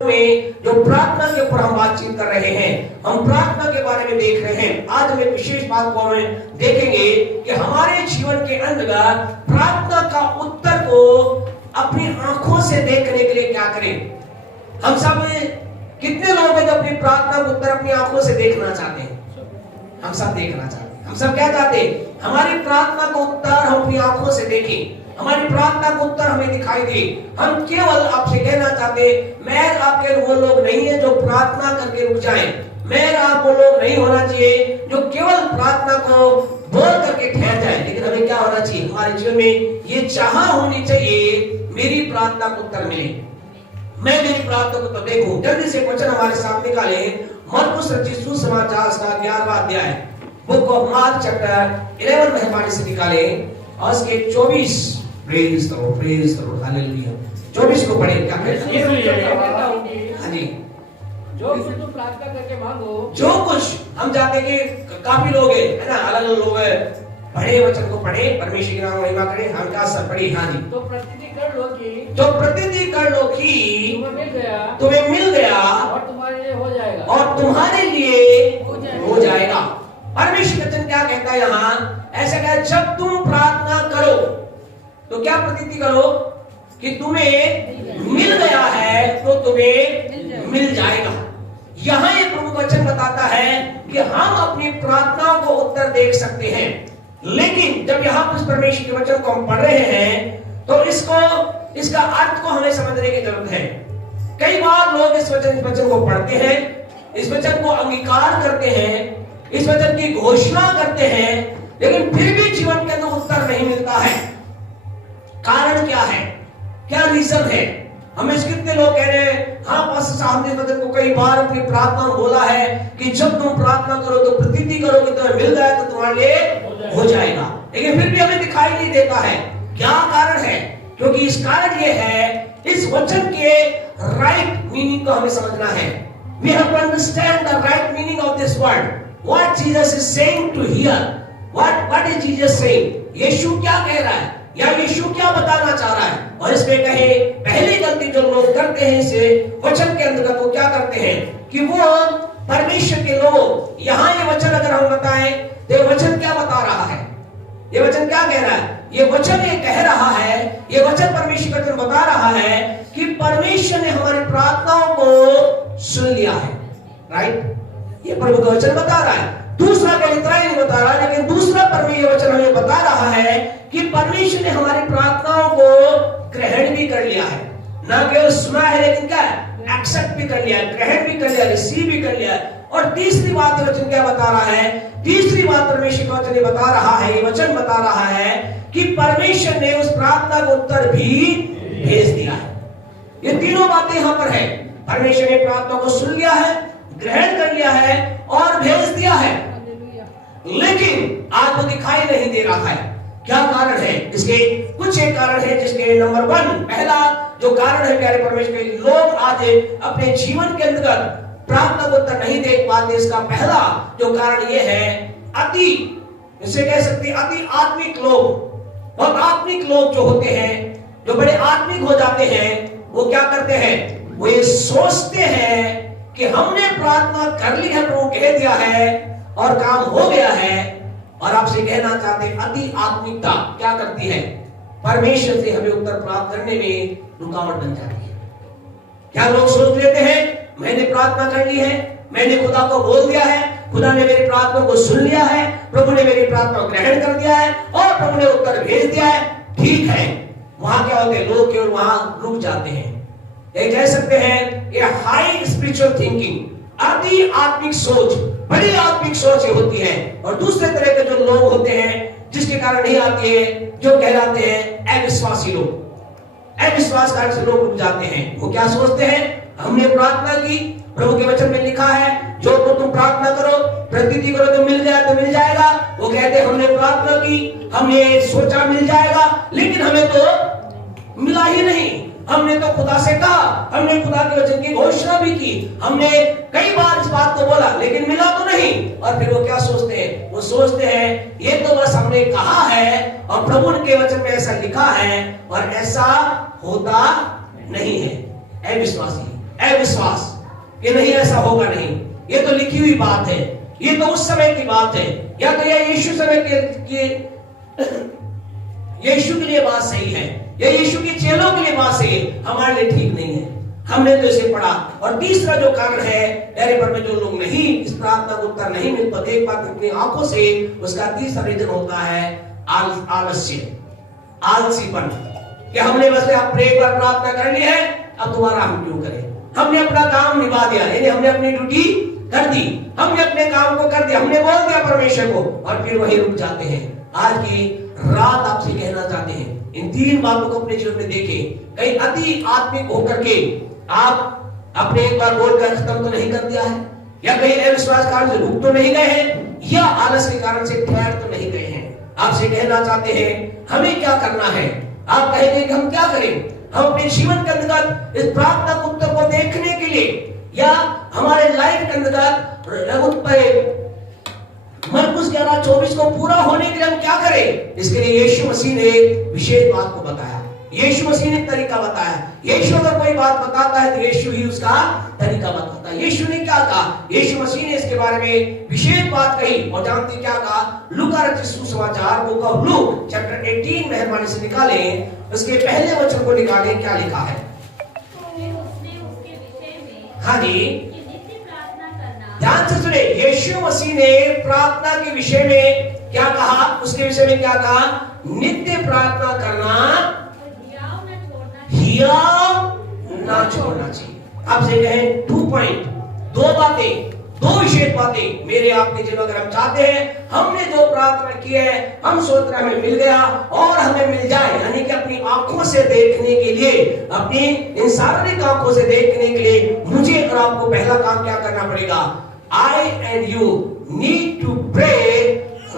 में जो प्रार्थना के ऊपर हम बातचीत कर रहे हैं, हम प्रार्थना के बारे में देख रहे हैं। आज हम एक विशेष बात को हम देखेंगे कि हमारे जीवन के अंदर प्रार्थना का उत्तर को अपनी आंखों से देखने के लिए क्या करें। हम सब कितने लोग हैं जो अपनी प्रार्थना का उत्तर अपनी आंखों से देखना चाहते हैं? हम सब देखना चाहते हैं। हम सब क्या चाहते हैं? हमारी प्रार्थना का उत्तर हम अपनी आंखों से देखें, हमारी प्रार्थना का उत्तर हमें दिखाई दे। हम केवल आपसे कहना चाहते, मैं आपके वो लोग नहीं है जो प्रार्थना करके रुक जाएं। मैं आप वो लोग नहीं होना चाहिए जो केवल प्रार्थना को बोल करके ठहर जाए, लेकिन हमें क्या होना चाहिए? हमारे जीवन में ये चाह होनी चाहिए, मेरी प्रार्थना को उत्तर मिले, मैं मेरी प्रार्थना को तो देखूं। जल्दी से क्वेश्चन हमारे सामने निकाले। मरकुस रचित सुसमाचार का 11वां अध्याय, बुक ऑफ मार्क चैप्टर 11 मेहरबानी से निकाले और उसके 24 प्रेज करो हालेलुया 24 को पढ़े। क्या कहते हैं? हाँ जी, जो कुछ तुम प्रार्थना करके मांगो, जो कुछ हम चाहते हैं कि काफी लोग है ना, अलग अलग लोग है, पढ़े वचन को पढ़े, परमेश्वर की नाम महिमा करें, हम क्या सब पढ़े। हाँ जी, तो प्रतिदिन कर लो कि तो प्रतिदिन कर लो कि तुम्हें मिल गया और तुम्हारे लिए हो जाएगा, और तुम्हारे लिए हो जाएगा। परमेश्वर वचन क्या कहता है यहाँ? ऐसा कहता है, जब तुम प्रार्थना करो तो क्या प्रतीति करो कि तुम्हें मिल गया है तो तुम्हें मिल जाएगा। यहाँ ये प्रभु वचन बताता है कि हम अपनी प्रार्थनाओं को उत्तर देख सकते हैं, लेकिन जब यहाँ पर परमेश्वर के वचन को हम पढ़ रहे हैं तो इसका अर्थ को हमें समझने की जरूरत है। कई बार लोग इस वचन को पढ़ते हैं, इस वचन को अंगीकार करते हैं, इस वचन की घोषणा करते हैं, लेकिन फिर भी जीवन के अंदर उत्तर नहीं मिलता है। कारण क्या है? क्या रीजन है? हमें कितने लोग कह रहे हैं, हाँ पास्टर साहब ने वचन को कई बार अपनी प्रार्थना में बोला है कि जब तुम प्रार्थना करो तो प्रतीति करो कि तुम्हें मिल जाए तो तुम्हारे लिए हो जाएगा, लेकिन फिर भी हमें दिखाई नहीं देता है। क्या कारण है? क्योंकि इस कारण ये है, इस वचन के राइट मीनिंग को हमें समझना है। We have to understand the right meaning of this word. What Jesus is saying to hear. What is Jesus saying? यीशु क्या कह रहा है या यीशु क्या बताना चाह रहा है? और इसमें कहे पहली गलती जो लोग करते हैं इसे वचन के अंदर वो क्या करते हैं कि वो परमेश्वर के लोग, यहाँ ये वचन अगर हम बताएं तो ये वचन क्या बता रहा है? ये वचन क्या कह रहा है? ये वचन ये कह रहा है, ये वचन परमेश्वर का बता रहा है कि परमेश्वर ने हमारी प्रार्थनाओं को सुन लिया है। राइट, ये प्रभु का वचन बता रहा है। दूसरा का इतना ही नहीं बता रहा, लेकिन दूसरा परमेश्वर वचन हमें बता रहा है कि परमेश्वर ने हमारी प्रार्थनाओं को ग्रहण भी कर लिया है। ना केवल सुना है, लेकिन क्या एक्सेप्ट भी कर लिया, ग्रहण भी कर लिया, रिसीव भी कर लिया। और तीसरी बात वचन क्या बता रहा है? तीसरी बात परमेश्वर का वचन बता रहा है, ये वचन बता रहा है कि परमेश्वर ने उस प्रार्थना का उत्तर भी भेज दिया है। ये तीनों बातें यहाँ पर है। परमेश्वर ने प्रार्थना को सुन लिया है, ग्रहण कर लिया है और भेज दिया है, लेकिन आज वो दिखाई नहीं दे रहा है। क्या कारण है? इसके कुछ एक कारण है, जिसके नंबर 1 पहला जो कारण है प्यारे परमेश्वर, लोग आज अपने जीवन के अंदर प्रार्थना को उत्तर नहीं देख पाते। इसका पहला जो कारण ये है, अति, इसे कह सकते हैं अति आत्मिक लोग। बहुत आत्मिक लोग जो होते हैं, जो बड़े आत्मिक हो जाते हैं, वो क्या करते हैं? वो ये सोचते हैं कि हमने प्रार्थना कर ली है, प्रभु कह दिया है और काम हो गया है। और आपसे कहना चाहते हैं, अति आत्मिकता क्या करती है? परमेश्वर से हमें उत्तर प्राप्त करने में रुकावट बन जाती है। क्या लोग सोच लेते हैं, मैंने प्रार्थना कर ली है, मैंने खुदा को बोल दिया है, खुदा ने मेरी प्रार्थना को सुन लिया है, प्रभु ने मेरी प्रार्थना को ग्रहण कर दिया है और प्रभु ने उत्तर भेज दिया है, ठीक है। वहां क्या होते हैं? लोग केवल वहां रुक जाते हैं। ये कह सकते हैं ये हाई स्पिरिचुअल थिंकिंग, अति आत्मिक सोच, बड़ी आत्मिक सोच होती है। और दूसरे तरह के जो लोग होते हैं जिसके कारण नहीं आती है, जो कहलाते हैं अविश्वासी लोग। अविश्वास कारण से लोग रुक जाते हैं। वो क्या सोचते हैं? हमने प्रार्थना की, प्रभु के वचन में लिखा है जो तो तुम प्रार्थना करो, प्रतीति करो तो मिल जाए तो मिल जाएगा। वो कहते हैं हमने प्रार्थना की, हमने सोचा मिल जाएगा, लेकिन हमें तो मिला ही नहीं। हमने तो खुदा से कहा, हमने खुदा के वचन की घोषणा भी की, हमने कई बार इस बात को बोला, लेकिन मिला तो नहीं। और फिर वो क्या सोचते हैं? वो सोचते हैं ये तो बस हमने कहा है और प्रभु के वचन में ऐसा लिखा है और ऐसा होता नहीं है। अविश्वासी अविश्वास कि नहीं ऐसा होगा नहीं, ये तो लिखी हुई बात है, ये तो उस समय की बात है, या तो यह यीशु समय के यीशु के लिए बात सही है, या यीशु के चेलों के लिए बात सही है, हमारे लिए ठीक नहीं है। हमने तो इसे पढ़ा। और तीसरा जो कारण है मेरे पर में जो लोग नहीं इस प्रार्थना को उत्तर नहीं मिल पाते देख पाते अपनी आंखों से, उसका तीसरा रीजन होता है आलस्य, आलसीपन। कि हमने बस आप एक बार प्रार्थना कर ली है, अब दोबारा हम क्यों करें, हमने अपना काम निभा दिया, यानी हमने अपनी ड्यूटी कर दी, हमने अपने काम को कर दिया, हमने बोल दिया परमेश्वर को, और फिर वहीं रुक जाते हैं। आज की रात आपसे कहना चाहते हैं इन तीन बातों को अपने जीवन में देखें। कहीं अति आत्मिक होकर के आप अपने एक बार बोलकर खत्म तो नहीं कर दिया है, या कहीं अविश्वास कारण से रुक तो नहीं गए हैं, या आलस के कारण से ठहर तो नहीं गए हैं। आपसे कहना चाहते हैं हमें क्या करना है। आप कहेंगे कि हम क्या करें, हम अपने जीवन के अंतर्गत इस प्रार्थना के उत्तर को देखने के लिए, या हमारे लाइफ के अंतर्गत मरकुस 11:24 को पूरा होने के लिए हम क्या करें। इसके लिए यीशु मसीह ने विशेष बात को बताया, यीशु मसीह ने तरीका बताया। यीशु अगर कोई बात बताता है तो यीशु ही उसका तरीका बताता है। यीशु ने क्या कहा, यीशु मसीह ने इसके बारे में विशेष बात कही, और जानते क्या कहा, लूका रचित सुसमाचार बुक ऑफ लूक चैप्टर 18 मेहरबानी से निकालें, उसके पहले वचन को निकालें, क्या लिखा है। हाँ जी, ध्यान से सुने। यीशु मसीह ने प्रार्थना के विषय में क्या कहा, उसके विषय में क्या कहा, नित्य प्रार्थना करना, हियाव ना छोड़ना चाहिए। आपसे कहें 2 पॉइंट, 2 बातें, 2 विशेष बातें मेरे आपके जीवन अगर हम चाहते हैं, हमने जो प्रार्थना की है, हम सोच रहे हमें मिल गया और हमें मिल जाए, यानी कि अपनी आंखों से देखने के लिए, अपनी इन शारीरिक आंखों से देखने के लिए मुझे और आपको पहला काम क्या करना पड़ेगा, I and you need to pray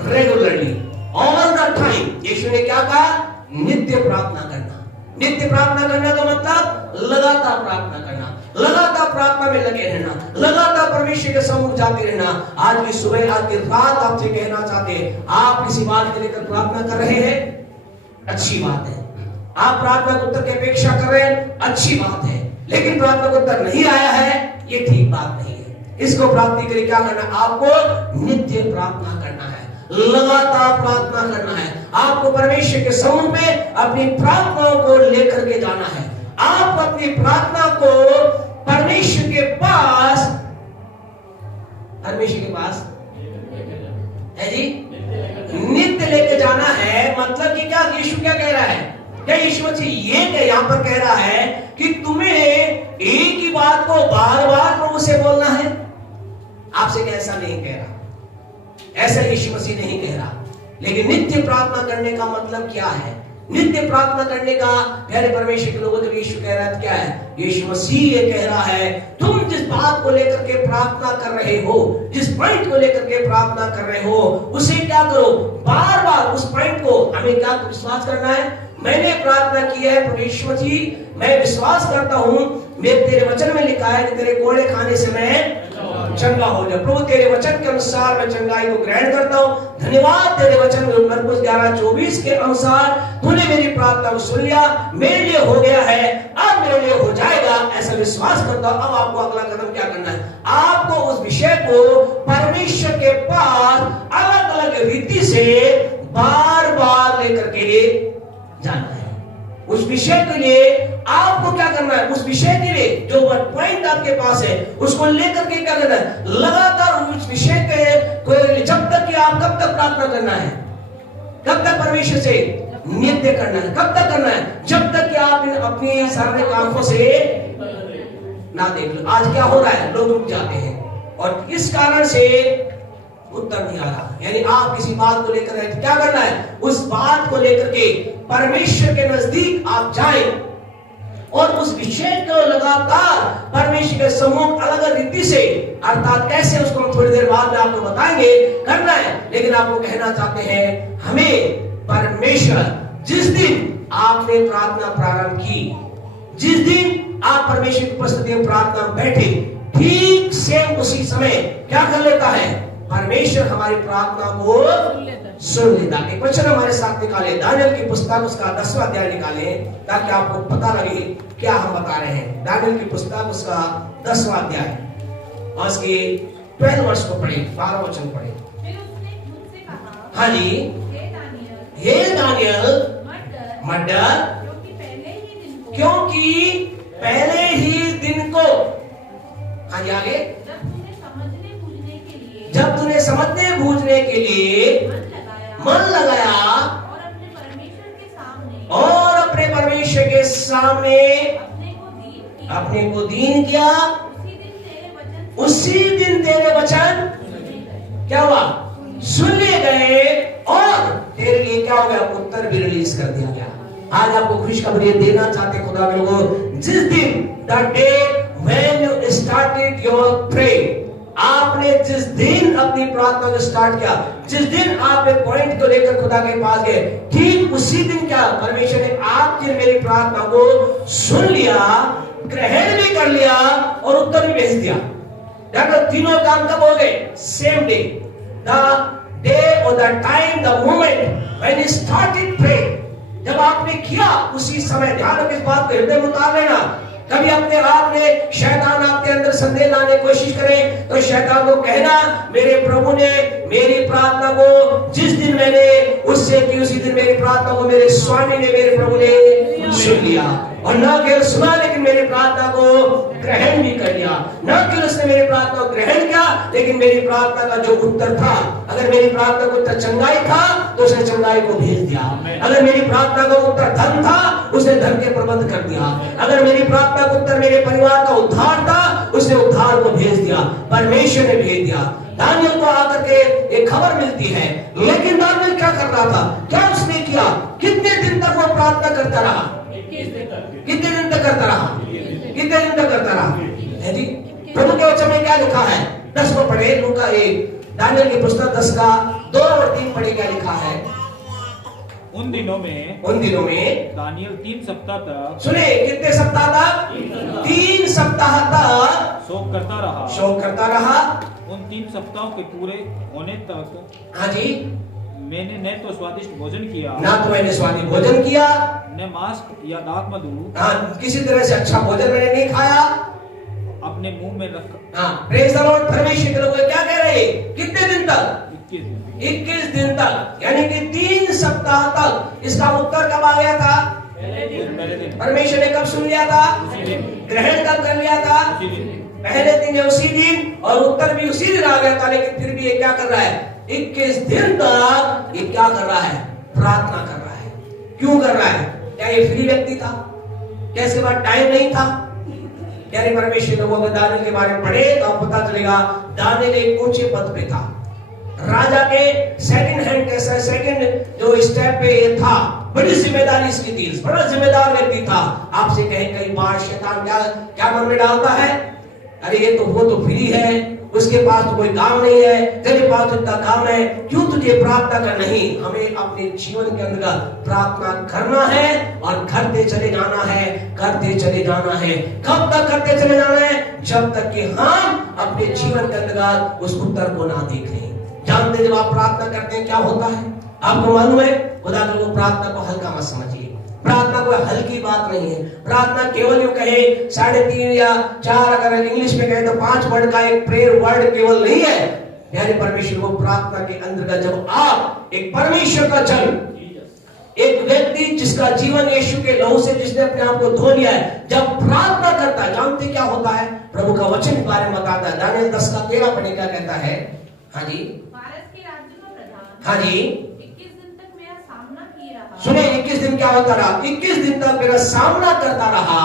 regularly all the time। यीशु ने क्या कहा, नित्य प्रार्थना करना। नित्य प्रार्थना करना का मतलब लगातार प्रार्थना करना, लगातार प्रार्थना में लगे रहना, लगातार परमेश्वर के सम्मुख जाते रहना। आज की सुबह, आज की रात आपसे कहना चाहते हैं, आप किसी बात के लेकर प्रार्थना कर रहे हैं, अच्छी बात है। आप प्रार्थना के उत्तर की अपेक्षा कर रहे हैं, अच्छी बात है। लेकिन प्रार्थना का उत्तर नहीं आया है, ये ठीक बात नहीं है। इसको प्राप्ति के लिए क्या करना है, आपको नित्य प्रार्थना करना है, लगातार प्रार्थना करना है। आपको परमेश्वर के सम्मुख में अपनी प्रार्थनाओं को लेकर के जाना है। आप अपनी प्रार्थना को परमेश्वर के पास, परमेश्वर के पास है जी, नित्य लेके जाना है। मतलब कि क्या, यीशु क्या कह रहा है, क्या यीशु मसीह ये क्या यहाँ पर कह रहा है कि तुम्हें एक ही बात को बार बार प्रभु से बोलना है। आपसे कैसा नहीं कह रहा, ऐसा यीशु मसीह नहीं कह रहा। लेकिन नित्य प्रार्थना करने का मतलब क्या है, नित्य प्रार्थना करने का प्यारे परमेश्वर के लोगों, जब यीशु कह रहा है क्या है, यीशु मसीह ये कह रहा है, तुम जिस बात को लेकर के प्रार्थना कर रहे हो, जिस पॉइंट को लेकर के प्रार्थना कर रहे हो, उसे क्या करो, बार बार उस पॉइंट को हमें क्या विश्वास करना है। मैंने प्रार्थना की है परमेश्वर जी, मैं विश्वास करता हूं, मेरे तेरे वचन में लिखा है कि तेरे कोड़े खाने से मैं चंगा हो जाए। प्रभु तेरे वचन के अनुसार मैं चंगाई को ग्रहण करता हूँ। धन्यवाद तेरे वचन में मरकुस 11:24 के अनुसार तूने मेरी प्रार्थना को सुन लिया, मेरे लिए हो गया है, अब मेरे लिए हो जाएगा, ऐसा विश्वास करता हूँ। अब आपको अगला कदम क्या करना है, आपको उस विषय को परमेश्वर के पास अलग अलग रीति से बार बार लेकर के जाना है। उस विषय के लिए आपको क्या करना है, उस विषय के लिए जो पॉइंट आपके पास है उसको लेकर के क्या करना है, लगातार उस विषय के जब तक कि आप कब तक प्रार्थना करना है, कब तक परमेश्वर से नित्य करना है, कब तक करना है, जब तक कि आप अपनी शारीरिक आंखों से ना देख लो। आज क्या हो रहा है, लोग रुक जाते हैं और इस कारण से उत्तर नहीं आ रहा। यानी आप किसी बात को लेकर क्या करना है, उस बात को लेकर के परमेश्वर के नजदीक आप जाएं और उस विषय को लगातार परमेश्वर के सम्मुख अलग अलग रीति से, अर्थात कैसे, उसको हम थोड़ी देर बाद में आपको बताएंगे, करना है। लेकिन आपको कहना चाहते हैं, हमें परमेश्वर, जिस दिन आपने प्रार्थना प्रारंभ की, जिस दिन आप परमेश्वर की उपस्थिति में प्रार्थना में बैठे, ठीक सेम उसी समय क्या कर लेता है, परमेश्वर हमारी प्रार्थना को सुन लेता। एक वचन हमारे साथ निकाले, दानियल की पुस्तक उसका 10वां अध्याय निकाले, ताकि आपको पता लगे क्या हम बता रहे हैं। दानियल की पुस्तक उसका 10वां अध्याय और उसके 12 वर्ष को पढ़े, 12 वचन पढ़े। फिर उसने मुझसे कहा, हाँ जी, हे दानियल मत डर, क्योंकि पहले ही दिन को हाँ जी आगे, जब तूने समझने बूझने के लिए मन लगाया और अपने परमेश्वर के सामने अपने को दीन किया, उसी दिन तेरे वचन क्या हुआ? सुन लिए गए और तेरे लिए क्या हो गया? उत्तर भी रिलीज कर दिया गया। आज आपको खुशखबरी देना चाहते खुदा के लोगों, जिस दिन the day when you started your pray, आपने जिस दिन अपनी प्रार्थना को स्टार्ट किया, जिस दिन आप एक पॉइंट को लेकर खुदा के पास गए, ठीक उसी दिन क्या परमेश्वर ने आपकी मेरी प्रार्थना को सुन लिया, ग्रहण भी कर लिया और उत्तर भी भेज दिया। तीनों काम कब हो गए? सेम डे, द डे और the time, the moment when you started pray, जब आपने किया उसी समय। ध्यान रखिए इस बात को, हृदय में उतार लेना। कभी अपने आप में शैतान आपके अंदर संदेह लाने की कोशिश करे तो शैतान को कहना, मेरे प्रभु ने मेरी प्रार्थना को जिस दिन मैंने उससे की, उसी दिन मेरी प्रार्थना को मेरे स्वामी ने, मेरे प्रभु ने सुन लिया। और न केवल सुना, लेकिन मेरी प्रार्थना को ग्रहण भी कर लिया। न केवल उसने मेरी प्रार्थना को ग्रहण किया, लेकिन मेरी प्रार्थना का जो उत्तर था, अगर मेरी प्रार्थना का उत्तर चंगाई था तो उसने चंगाई को भेज दिया। अगर मेरी प्रार्थना का उत्तर धन था, उसने धन के प्रबंध कर दिया। अगर मेरी प्रार्थना का उत्तर मेरे परिवार का उद्धार था, उसने उद्धार को भेज दिया, परमेश्वर ने भेज दिया। दानियल को आकर के एक खबर मिलती है, लेकिन दानियल क्या कर रहा था? क्या उसने किया? कितने दिन तक वो प्रार्थना करता रहा? कितने दिन तक करता रहा? कितने दिन तक करता रहा? है जी, प्रभु के वचन में क्या लिखा है? 10 को पढ़े, लूका 1, दानियल की पुस्तक 10 का 2 और 3 पढ़े, क्या लिखा है? उन दिनों में दानियल 3 सप्ताह तक, सुने कितने सप्ताह तक? 3 सप्ताह तक शोक करता रहा। उन 3 सप्ताहों के पूरे होने तक, हाँ जी, मैंने न तो स्वादिष्ट भोजन किया, ना तो मैंने स्वादिष्ट भोजन किया, न मांस या दाख मधु, हाँ, किसी तरह से अच्छा भोजन मैंने नहीं खाया, अपने मुंह में रखा। हाँ, प्रेज़ द लॉर्ड। परमेश्वर के लोग क्या कह रहे हैं? कितने दिन तक? 21 दिन तक, यानी कि 3 सप्ताह तक। इसका उत्तर कब आ गया था? पहले दिन। परमेश्वर ने कब सुन लिया था? ग्रहण कब कर लिया था? पहले दिन या उसी दिन, और उत्तर भी उसी दिन आ गया था। लेकिन फिर भी ये क्या कर रहा है? 21 दिन तक ये क्या कर रहा है? प्रार्थना कर रहा है। क्यों कर रहा है? क्या ये फ्री व्यक्ति था? क्या इसके बाद टाइम नहीं था? यानी परमेश्वर लोगों को दानियल के बारे में पढ़े तो आपको पता चलेगा, दानियल एक ऊंचे पद पे था, राजा के सेकंड जो स्टेप पे ये था, बड़ी जिम्मेदारी इसकी थी, बड़ा जिम्मेदार व्यक्ति था। आपसे कहीं कई बार शैतान क्या मन में डालता है? अरे ये तो वो तो फ्री है, उसके पास तो कोई काम नहीं है, तेरे पास तो इतना काम है, क्यों तुझे प्रार्थना कर? नहीं, हमें अपने जीवन के अंदर प्रार्थना करना है और करते चले जाना है, करते चले जाना है। कब तक करते चले जाना है? जब तक कि हम अपने जीवन के अंदर उस उत्तर को ना देख लें। जानते जब आप प्रार्थना करते हैं क्या होता है? आपको मालूम है? खुदा को प्रार्थना को हल्का मत समझिए। प्रार्थना कोई हल्की बात नहीं है। प्रार्थना केवल यूं कहे 3.5 या 4, अगर इंग्लिश में कहे तो 5 वर्ड का एक प्रेयर वर्ड केवल नहीं है। यानी परमेश्वर को प्रार्थना के अंदर का, जब आप एक परमेश्वर का जन, एक व्यक्ति जिसका जीवन यीशु के लहू से, जिसने अपने आप को धो लिया है, जब प्रार्थना करता है, जानते क्या होता है? प्रभु का वचन के बारे में बताता है। दानियल 10 का 13 पढ़े, क्या कहता है? हाँ जी, हाँ जी, 21 दिन तक मेरा सामना किया रहा। सुने 21 दिन क्या होता रहा? 21 दिन तक मेरा सामना करता रहा,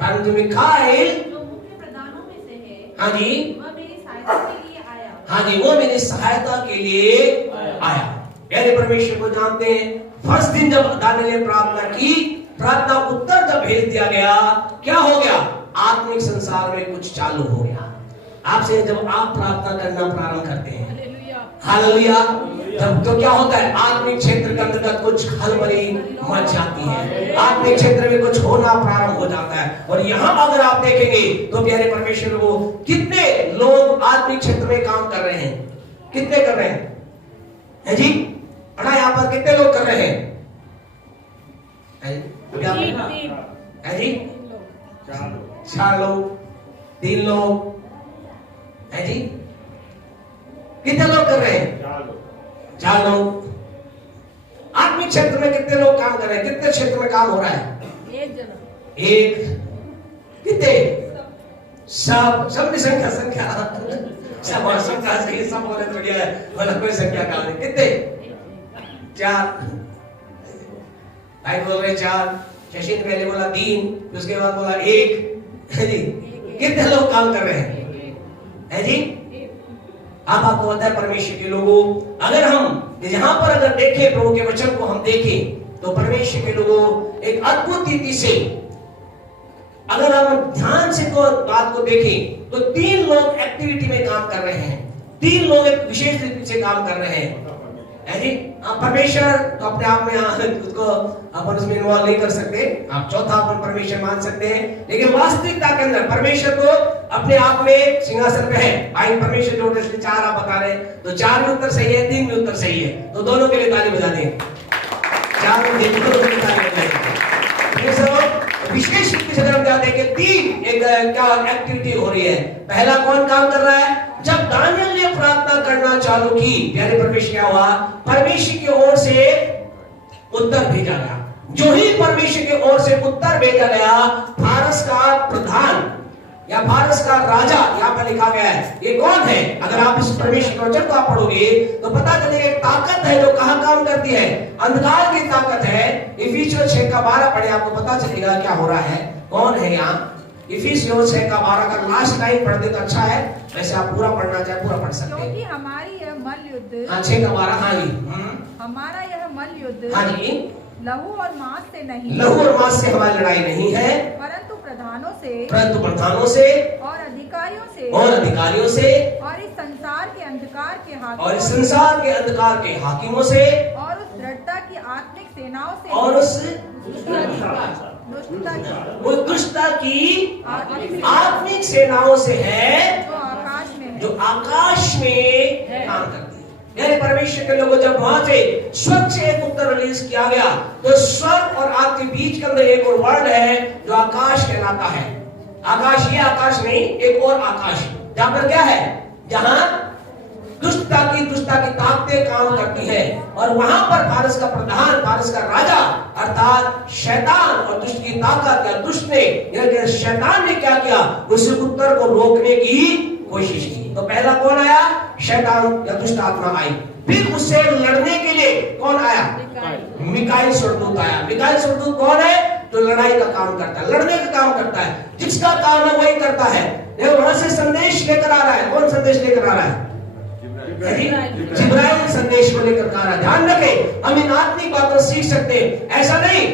परंतु मिकाएल जो मुख्य प्रधानों में से है, हाँ जी, वह मेरी सहायता के लिए आया। हाँ जी, वो मेरी सहायता के लिए आया। यानी परमेश्वर को जानते हैं। फर्स्ट दिन जब दानियल ने प्रार्थना की, प्रार्थना उत्तर जब भेज दिया गया, क्या हो गया? आत्मिक संसार में कुछ चालू हो गया। आपसे जब आप प्रार्थना करना प्रारंभ करते हैं, हालेलुया, जब तो क्या होता है? आत्मिक क्षेत्र के अंतर्गत कुछ खलबली मच जाती है, आत्मिक क्षेत्र में कुछ होना प्रारंभ हो जाता है। और यहाँ अगर आप देखेंगे तो प्यारे परमेश्वर को, कितने लोग आत्मिक क्षेत्र में काम कर रहे हैं? कितने कर रहे हैं? है जी। अड़ा यहाँ पर कितने लोग कर रहे हैं? है जी 4 लोग, 3 लोग, है जी। कितने लोग कर रहे हैं? 4 लोग। आत्मिक क्षेत्र में कितने लोग काम कर रहे हैं? कितने क्षेत्र में काम हो रहा है? 1 कितने? सब की संख्या सब और संख्या सही, सब बोले तो बढ़िया है, बोला कोई संख्या काम नहीं। कितने? 4 भाई बोल रहे 4, शशि ने पहले बोला 3, उसके बाद बोला 1, है जी। कितने लोग काम कर रहे हैं? है जी। आप आपको पता है परमेश्वर के लोगों, अगर हम यहां पर अगर देखें, प्रभु के वचन को हम देखें, तो परमेश्वर के लोगों एक अद्भुत रीति से अगर हम ध्यान से को बात को देखें, तो 3 लोग एक्टिविटी में काम कर रहे हैं, 3 लोग एक विशेष रीति से काम कर रहे हैं, है जी। परमेश्वर तो अपने आप में उसको अपन उसमें इन्वॉल्व नहीं कर सकते, आप चौथा अपन परमेश्वर मान सकते हैं, लेकिन वास्तविकता के अंदर परमेश्वर तो अपने आप में सिंहासन पे है। आई परमेश्वर जो 4 आप बता रहे, तो 4 में उत्तर सही है, 3 में उत्तर सही है, तो दोनों के लिए ताली बजा दें। 4 में दोनों के लिए ताली बजाएं। विशेष रूप से अगर हम जाते हैं कि 3 एक क्या एक्टिविटी हो रही है। पहला कौन काम कर रहा है? जब दानियल ने प्रार्थना करना चालू की, प्यारे परमेश्वर, क्या हुआ? परमेश्वर की ओर से उत्तर भेजा गया। जो ही परमेश्वर की ओर से उत्तर भेजा गया, फारस का प्रधान या फारस का राजा यहाँ पर लिखा गया है। ये कौन है? अगर आप इस परमेश्वर के वचन को आप पढ़ोगे तो पता चलेगा एक ताकत है जो कहां काम करती है, अंधकार की ताकत है। इफिसियों 6:12 पढ़े, आपको पता चलेगा क्या हो रहा है, कौन है यहाँ। इफिसियों 6:12 का लास्ट लाइन पढ़ दे तो अच्छा है, वैसे आप पूरा पढ़ना चाहे पूरा पढ़ सकते हैं। क्योंकि हमारी यह मल्ल युद्ध, हाँ 6:12, हाँ जी, हमारा यह मल्ल युद्ध, हाँ जी, लहू और मांस से नहीं, लहू और मांस से हमारी लड़ाई नहीं है, परंतु प्रधानों से और अधिकारियों से और इस संसार के अंधकार के हाकिमों से और उस दृढ़ता की आत्मिक सेनाओं से और उस दुष्टता की आत्मिक सेनाओं से है जो आकाश में काम करती है। यानी परमेश्वर के लोगों जब वहां से स्वर्ग से एक उत्तर रिलीज किया गया, तो स्वर्ग और आपके बीच के अंदर एक और वर्ड है जो आकाश कहलाता है। आकाश, ये आकाश नहीं, एक और आकाश, जहां पर क्या है, जहां दुष्टता की ताकतें काम करती है। और वहां पर फारस का प्रधान, फारस का राजा अर्थात शैतान और दुष्ट की ताकत या दुष्ट ने, शैतान ने क्या किया, उस उत्तर को रोकने की कोशिश की। तो पहला कौन आया? शैतान या दुष्ट आत्मा आई। फिर उससे लड़ने के लिए कौन आया? मिकाएल स्वर्गदूत आया। मिकाएल स्वर्गदूत कौन है? जो लड़ाई का काम करता है, लड़ने का काम करता है, जिसका काम है वही करता है। वहां से संदेश लेकर आ रहा है। कौन संदेश लेकर आ रहा है? जिब्राइल संदेश को लेकर आ रहा है। ध्यान रखें, हम इन आत्मिक बातों सीख सकते हैं। ऐसा नहीं,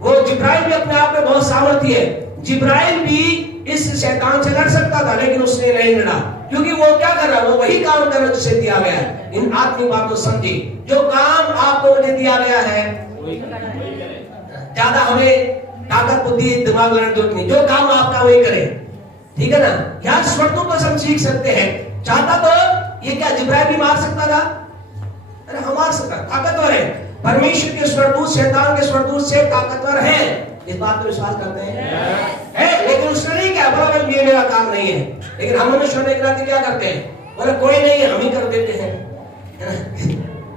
वो जिब्राइल भी अपने आप में बहुत सामर्थ्य है। जिब्राइल भी इस शैतान से लड़ सकता था, लेकिन उसने नहीं लड़ा, क्योंकि वो क्या कर रहा है? वो वही काम कर रहा है जिसे दिया गया है। इन आत्मिक बातों समझे, जो काम आपको मुझे दिया गया है, ज्यादा हमें ताकत बुद्धि दिमाग लगाने की जरूरत नहीं, जो काम आपका वही करें, ठीक है ना। यहाँ स्वर्गों को हम सीख सकते हैं। चाहता तो ये क्या जिब्राइल भी मार सकता था? अरे हम मार सकता, ताकतवर है। परमेश्वर के स्वर्गदूत शैतान के स्वर्गदूत से ताकतवर है, इस बात पर विश्वास करते हैं। लेकिन उसने नहीं क्या बोला, ये मेरा काम नहीं है। लेकिन हम मनुष्य होने के नाते क्या करते हैं? बोले कोई नहीं, हम ही कर देते हैं।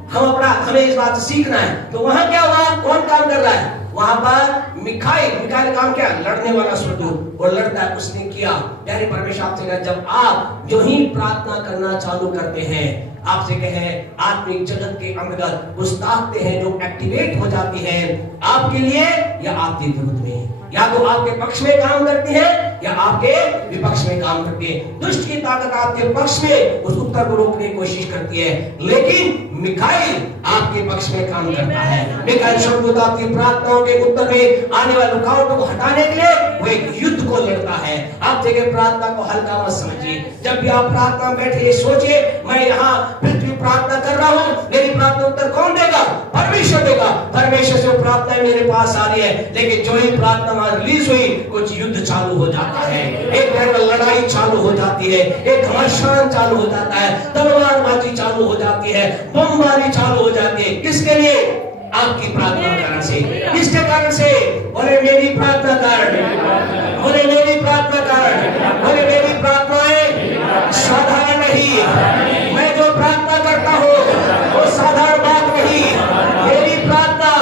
हम अपना, हमें इस बात से सीखना है। तो वहां क्या हुआ? कौन काम कर रहा है? वहां पर मिकाएल काम क्या? लड़ने वाला स्वर्गदूत, वो लड़ता है, उसने किया। प्यारे परमेश्वर आपसे कहा, जब आप जो ही प्रार्थना करना चालू करते हैं, आपसे कहे आत्मिक जगत के अंतर्गत कुछ ताकतें हैं जो एक्टिवेट हो जाती हैं आपके लिए या आपके विरुद्ध में, या तो आपके पक्ष में काम करती है या आपके विपक्ष में काम करती है। दुष्ट की ताकत आपके पक्ष में उस उत्तर को रोकने की कोशिश करती है, लेकिन मिकाएल आपके पक्ष में काम करता है। मिकाएल स्वर्गदूत आपकी प्रार्थनाओं के उत्तर में आने वाले रुकावटों को हटाने के लिए वो एक युद्ध को लड़ता है। आप जगह प्रार्थना को हल्का मत समझिए। जब भी आप प्रार्थना में बैठे सोचिए, मैं यहाँ पृथ्वी प्रार्थना कर रहा हूँ, मेरी प्रार्थना उत्तर कौन देगा? परमेश्वर देगा। परमेश्वर से प्रार्थना मेरे पास आ रही है, लेकिन जो ही प्रार्थना रिलीज हुई, कुछ युद्ध चालू हो जाता जाता है, एक तरह का लड़ाई चालू हो जाती है, एक घमासान चालू हो जाता है, तलवारबाजी चालू हो जाती है, बमबारी चालू हो जाती है। किसके लिए? आपकी प्रार्थना के कारण से। किसके कारण से? बोले मेरी प्रार्थना कारण, बोले मेरी प्रार्थना कारण, बोले मेरी प्रार्थनाएं साधारण नहीं। मैं जो प्रार्थना करता हूँ वो साधारण बात नहीं। मेरी प्रार्थना,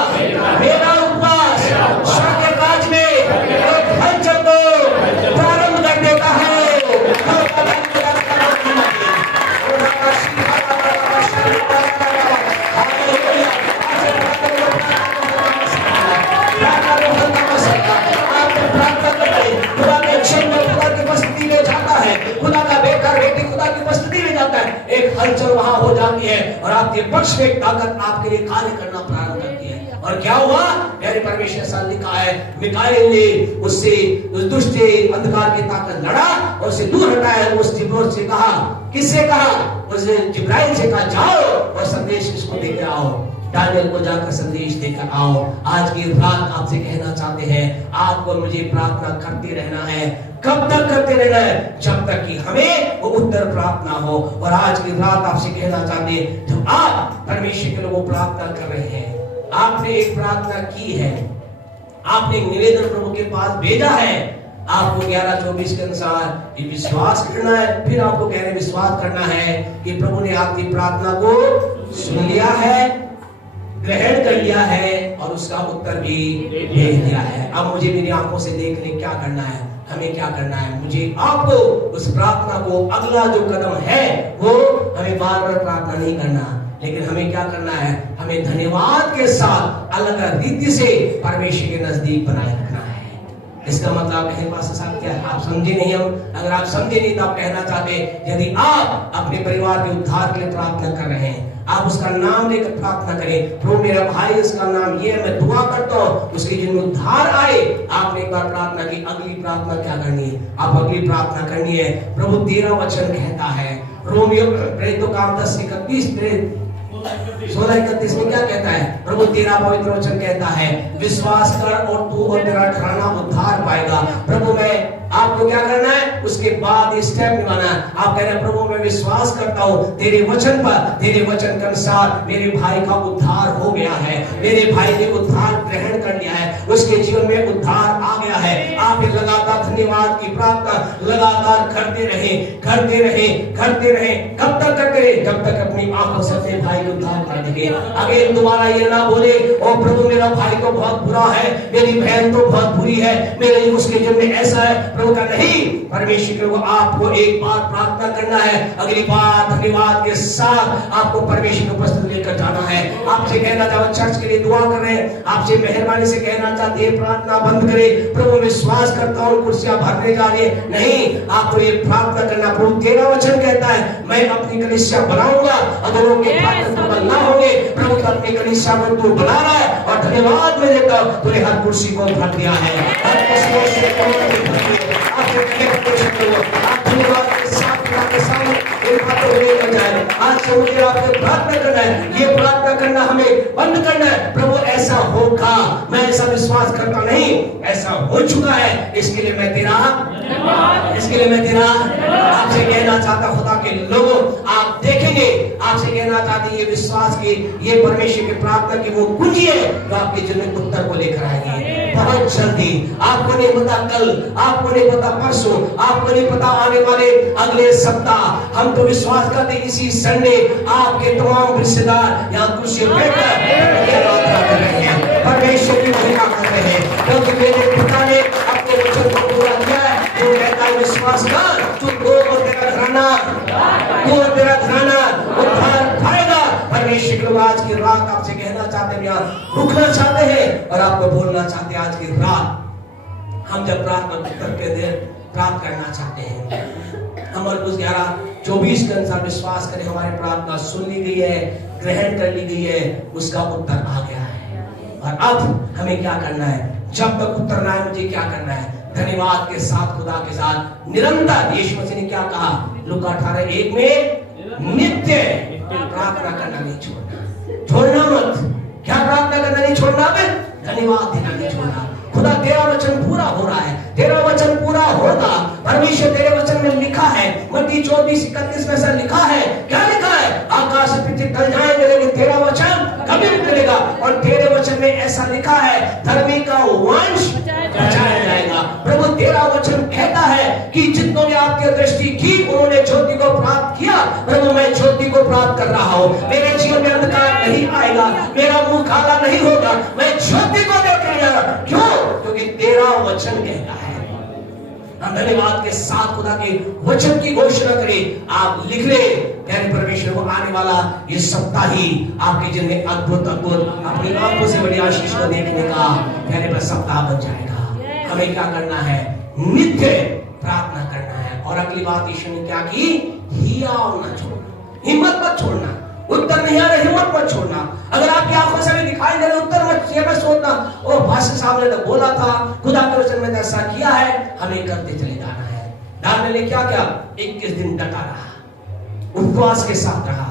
मेरा उपवास स्वर्ग काज में एक हलचल को प्रारंभ कर देता है। एक हलचल वहां हो जाती है और आपके पक्ष में एक ताकत आपके लिए कार्य करना प्रारंभ करती है। और क्या हुआ? प्यारे परमेश्वर साल लिखा है, मिकाएल ने उससे उस दुष्ट अंधकार की ताकत लड़ा और उसे दूर हटाया। उस जिब्राइल से कहा, किससे कहा? उस जिब्राइल से कहा, जाओ और संदेश इसको देकर आओ, दानियल को जाकर संदेश देकर आओ। आज की रात आपसे कहना चाहते हैं, आपको मुझे प्रार्थना करते रहना है। कब तक करते रहना है? जब तक कि हमें वो उत्तर प्राप्त ना हो। और आज की रात आपसे कहना चाहते हैं, जब आप परमेश्वर के लोगों प्रार्थना कर रहे हैं, आपने एक प्रार्थना की है, आपने एक निवेदन प्रभु के पास भेजा है, आपको 11:24 के अनुसार ये विश्वास करना है। फिर आपको कह रहे विश्वास करना है कि प्रभु ने आपकी प्रार्थना को सुन लिया है, ग्रहण कर लिया है और उसका उत्तर भी भेज दिया है। अब मुझे मेरी आंखों से देख ले क्या करना है, हमें क्या करना है। मुझे आपको उस प्रार्थना को, अगला जो कदम है वो हमें बार बार प्रार्थना नहीं करना, लेकिन हमें क्या करना है, हमें धन्यवाद के साथ अलग अलग रीति से परमेश्वर के नजदीक बनाए रखना है। इसका मतलब मेरे पास साहब क्या आप समझे नहीं? हम अगर आप समझे नहीं तो आप कहना चाहते, यदि आप अपने परिवार के उद्धार के लिए प्रार्थना कर रहे हैं, आप उसका नाम लेकर प्रार्थना करें, प्रभु मेरा भाई उसका नाम ये है, मैं दुआ करता हूँ उसके जिनमें उद्धार आए। आपने एक बार प्रार्थना की, अगली प्रार्थना क्या करनी है? आप अगली प्रार्थना करनी है, प्रभु तेरा वचन कहता है, रोमियो प्रेरितों का 10:31 16:31 में क्या कहता है? प्रभु तेरा पवित्र वचन कहता है, विश्वास कर और तू और तेरा घराना उद्धार पाएगा। प्रभु मैं आपको क्या करना है? उसके बाद ये स्टेप निभाना है। आप कह रहे हैं, प्रभु मैं विश्वास करता हूँ तेरे वचन पर, तेरे वचन के अनुसार मेरे भाई का उद्धार हो गया है, मेरे भाई ने उद्धार ग्रहण कर लिया है, उसके जीवन में उद्धार आ गया है। आप लगातार धन्यवाद की प्रार्थना लगातार करते रहे, करते रहे, करते रहे। कब तक करते रहे? जब तक अपनी आंखों से अपने भाई को उद्धार कर देंगे। अगर दोबारा ये ना बोले, ओ प्रभु मेरा भाई तो बहुत बुरा है, मेरी बहन तो बहुत बुरी है, मेरे उसके जीवन में ऐसा है। प्रभु का नहीं, परमेश्वर को आपको एक बार प्रार्थना करना है, अगली बार धन्यवाद के साथ आपको परमेश्वर की उपस्थिति लेकर जाना है। आपसे कहना चाहते, चर्च के लिए दुआ कर रहे हैं, आपसे मेहरबानी से कहना चाहते हैं प्रार्थना बंद करें। प्रभु विश्वास करता हूँ कुर्सियां भरने जा रही है, नहीं, आपको ये प्रार्थना करना, प्रभु तेरा वचन कहता है मैं अपनी कलीसिया बनाऊंगा, अगर उनके प्रार्थना ना होंगे, प्रभु तो अपनी कलीसिया को तू बना रहा है और धन्यवाद में देता तूने हर कुर्सी को भर दिया है, हर कुर्सी से आज से मुझे आपसे प्रार्थना करना है, ये प्रार्थना करना हमें बंद करना है। प्रभु ऐसा होगा, मैं ऐसा विश्वास करता नहीं, ऐसा हो चुका है, इसके लिए मैं तेरा आपसे कहना चाहता खुदा के लोगों, आप देखेंगे, आपसे कहना चाहते ये विश्वास की, ये परमेश्वर की प्रार्थना की वो कुंजी है जो आपके जीवन में उत्तर को लेकर आएगी बहुत जल्दी। आपको नहीं पता कल, आपको नहीं पता परसों, आपको नहीं पता आने वाले अगले सप्ताह। हम तो विश्वास करते इसी संडे आपके तमाम रिश्तेदार यहाँ कुर्सी बैठकर कर रहे हैं, परमेश्वर की महिमा कर रहे हैं, क्योंकि मेरे पिता ने अपने वचन को पूरा किया है। जो कहता है विश्वास कर, तू और तेरा घराना उद्धार पाएगा। परमेश्वर को आज की रात आपसे कहना चाहते हैं, यहाँ रुकना चाहते हैं और आपको बोलना चाहते हैं, आज की रात हम जब प्रार्थना उत्तर के दिन प्राप्त करना चाहते हैं, हम मरकुस 11:24 के अनुसार विश्वास करें हमारी प्रार्थना सुन ली गई है, ग्रहण कर ली गई है, उसका उत्तर आ गया है। और अब हमें क्या करना है? जब तक उत्तर ना आए मुझे क्या करना है? धन्यवाद के साथ, खुदा के साथ निरंतर, यीशु मसीह ने क्या कहा लूका 18:1 में, नित्य प्रार्थना करना नहीं छोड़ना मत। क्या प्रार्थना करना नहीं छोड़ना? धन्यवाद देना नहीं छोड़ना। खुदा तेरा वचन पूरा हो रहा है, तेरा वचन पूरा होगा। परमेश्वर तेरे वचन में लिखा है, मत्ती 24:31 में ऐसा लिखा है। क्या लिखा है? आकाश पृथ्वी टल जाएंगे लेकिन तेरा वचन कभी नहीं टलेगा। और तेरे वचन में ऐसा लिखा है, धर्मी का वंश बचाया जाएगा। प्रभु तेरा वचन कहता है कि जितनों ने आपकी दृष्टि की उन्होंने ज्योति को प्राप्त किया। प्रभु मैं ज्योति को प्राप्त कर रहा हूँ, मेरे जीवन में अंधकार नहीं आएगा, मेरा मुंह काला नहीं होगा, मैं ज्योति को देखेगा। क्यों? क्योंकि तेरा वचन कहता है। हम धन्यवाद के साथ खुदा के वचन की घोषणा करें। आप लिख ले, प्यारे परमेश्वर को आने वाला ये सप्ताह ही आपके जीवन में अद्भुत अद्भुत अपनी आंखों से बड़ी आशीष को देखने का प्यारे पर सप्ताह बन जाएगा। हमें क्या करना है? नित्य प्रार्थना करना है। और अगली बात यीशु ने क्या की? हियाव ना छोड़ना, हिम्मत मत छोड़ना। उत्तर नहीं आ रहा, हिम्मत मत छोड़ना। अगर आपकी आंखों से भी दिखाई दे रहा उत्तर मत सोचना, ओ पास्टर साहब ने तो बोला था, खुदा के वचन में ऐसा किया है, हमें करते चले जाना है। दानियेल ने क्या किया? 21 दिन डटा रहा, उपवास के साथ रहा।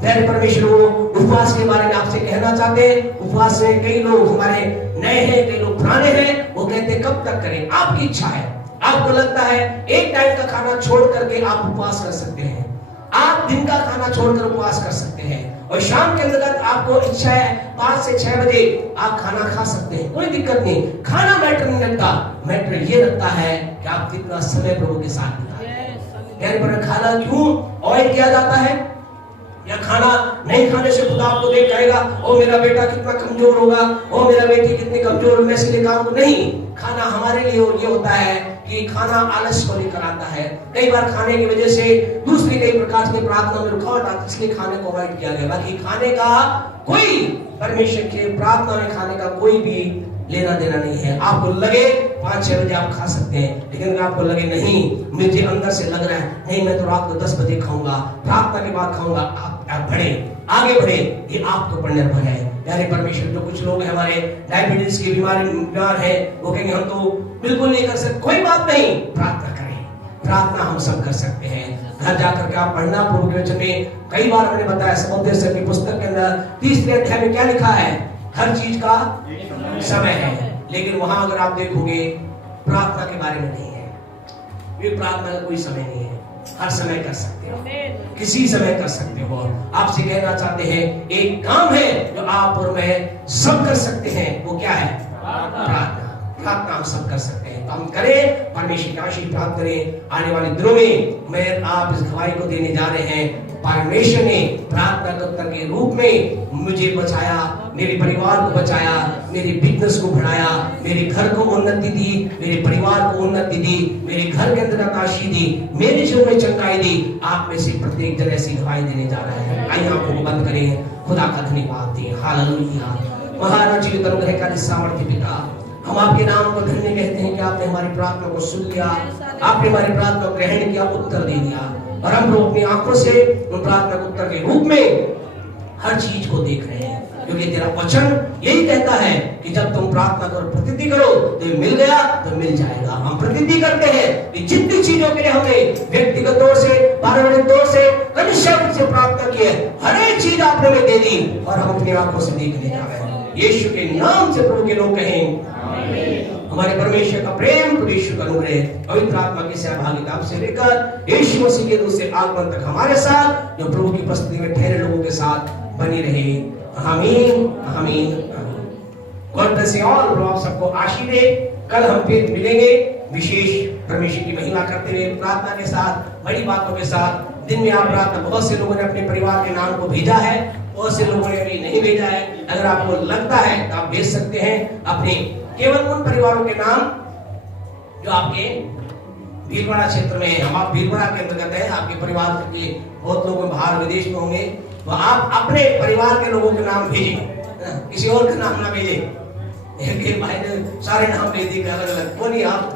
प्यारे परमेश्वर वो उपवास के बारे में आपसे कहना चाहते हैं। उपवास में कई लोग हमारे नए हैं, कई लोग पुराने हैं। वो कहते कब तक करें? आपकी इच्छा है। आपको लगता है एक टाइम का खाना छोड़ करके आप उपवास कर सकते हैं, आप दिन का खाना छोड़कर उपवास कर सकते हैं, और शाम के अंतर्गत आपको इच्छा है 5 से 6 बजे आप खाना खा सकते हैं, कोई दिक्कत नहीं। खाना मैटर नहीं रखता, मैटर ये रखता है कि आप कितना समय प्रभु के साथ बिताते हैं। खाना क्यों अवॉइड किया जाता है? या खाना नहीं खाने से खुदा आपको देख कहेगा ओ मेरा बेटा कितना कमजोर होगा, ओ मेरा बेटी कितनी कमजोर होगी, इसलिए काम को नहीं। खाना हमारे लिए ये होता है कि खाना आलस को लेकर आता है। कई बार खाने की वजह से दूसरी कई प्रकार की प्रार्थना में रुकावट आती है, इसलिए खाने को अवॉइड किया गया। बाकी खाने का कोई परमेश्वर के प्रार्थना में खाने का कोई भी लेना देना नहीं है। आपको लगे 5-6 बजे आप खा सकते हैं, लेकिन अगर आपको लगे नहीं मुझे अंदर से लग रहा है नहीं मैं तो रात को 10 बजे खाऊंगा, प्रार्थना के बाद खाऊंगा, आप बढ़े आगे बढ़े, ये आपके ऊपर निर्भर है। प्यारे परमेश्वर, जो कुछ लोग हैं हमारे डायबिटीज की बीमार है, वो कहेंगे हम तो बिल्कुल नहीं कर सकते, कोई बात नहीं, प्रार्थना करें। प्रार्थना हम सब कर सकते हैं। घर जाकर के आप पढ़ना प्रभु के वचन में। कई बार मैंने बताया समुद्र की पुस्तक के अंदर 30वें अध्याय में क्या लिखा है? हर चीज का समय है, लेकिन वहां अगर आप देखोगे प्रार्थना के बारे में नहीं है। ये प्रार्थना का कोई समय नहीं है, हर समय कर सकते हो, किसी समय कर सकते हो। आपसे कहना चाहते हैं एक काम है जो आप और मैं सब कर सकते हैं, वो क्या है? प्रार्थना। प्रार्थना हम सब कर सकते हैं, तो हम करें, परमेश्वर की आशीष प्राप्त करें। आने वाले दिनों में मैं आप इस गवाही को देने जा रहे हैं। परमेश्वर ने प्रार्थना के उत्तर के रूप में मुझे बचाया, मेरे परिवार को बचाया, मेरे बिजनेस को बढ़ाया, मेरे घर को उन्नति दी, मेरे परिवार को उन्नति दी, मेरे घर के अंदर आशीष दी, मेरे जीवन में चंगाई दी। आप में से प्रत्येक जन ऐसी गवाही देने जा रहा है। आइए आंखों को बंद करें, खुदा का धन्यवाद दें। हालेलुया। महान जीवित अनुग्रह का सामर्थ्य पिता, हम आपके नाम को धन्य कहते हैं कि आपने हमारी प्रार्थना को सुन लिया, आपने हमारी प्रार्थना को ग्रहण किया, उत्तर दे दिया, और हम लोग अपनी आंखों से उन प्रार्थना के उत्तर के रूप में हर चीज को देख रहे हैं। क्योंकि तेरा वचन यही कहता है कि जब तुम प्रार्थना करो, प्रतिज्ञा करो, तो मिल गया तो मिल जाएगा। हम प्रतिज्ञा करते हैं कि जितनी चीजों के लिए हमने व्यक्तिगत तौर से, पारिवारिक तौर से, कनिष्ठ से प्रार्थना की है, हर एक चीज आपने हमें दे दी, और हम अपनी आंखों से देखने जा रहे हैं। यीशु के नाम से प्रभु के लोग कहें हमारे परमेश्वर का प्रेम, परमेश्वर का अनुग्रह, पवित्र आत्मा की सहभागिता आपसे लेकर यीशु मसीह के दूसरे आगमन तक हमारे साथ, जो प्रभु की उपस्थिति में ठहरे लोगों के साथ बनी रहे। आमीन, आमीन, आमीन। God bless you all. प्रभु आप सबको आशीष दे। कल हम फिर मिलेंगे विशेष परमेश्वर की महिमा करते हुए, प्रार्थना के साथ, बड़ी बातों के साथ। दिन में आप प्रार्थना, बहुत से लोगों ने अपने परिवार के नाम को भेजा है, बहुत से लोगों ने अभी नहीं भेजा है। अगर आपको लगता है तो आप भेज सकते हैं अपने केवल उन परिवारों के नाम जो आपके भीलवाड़ा क्षेत्र में है। हम आप भीलवाड़ा के अंतर्गत है, आपके परिवार के बहुत लोग बाहर विदेश में होंगे, तो आप अपने परिवार के लोगों के नाम भेजें, किसी और का नाम ना भेजें। भाई ने सारे नाम भेज दिए अलग अलग, वो नहीं आप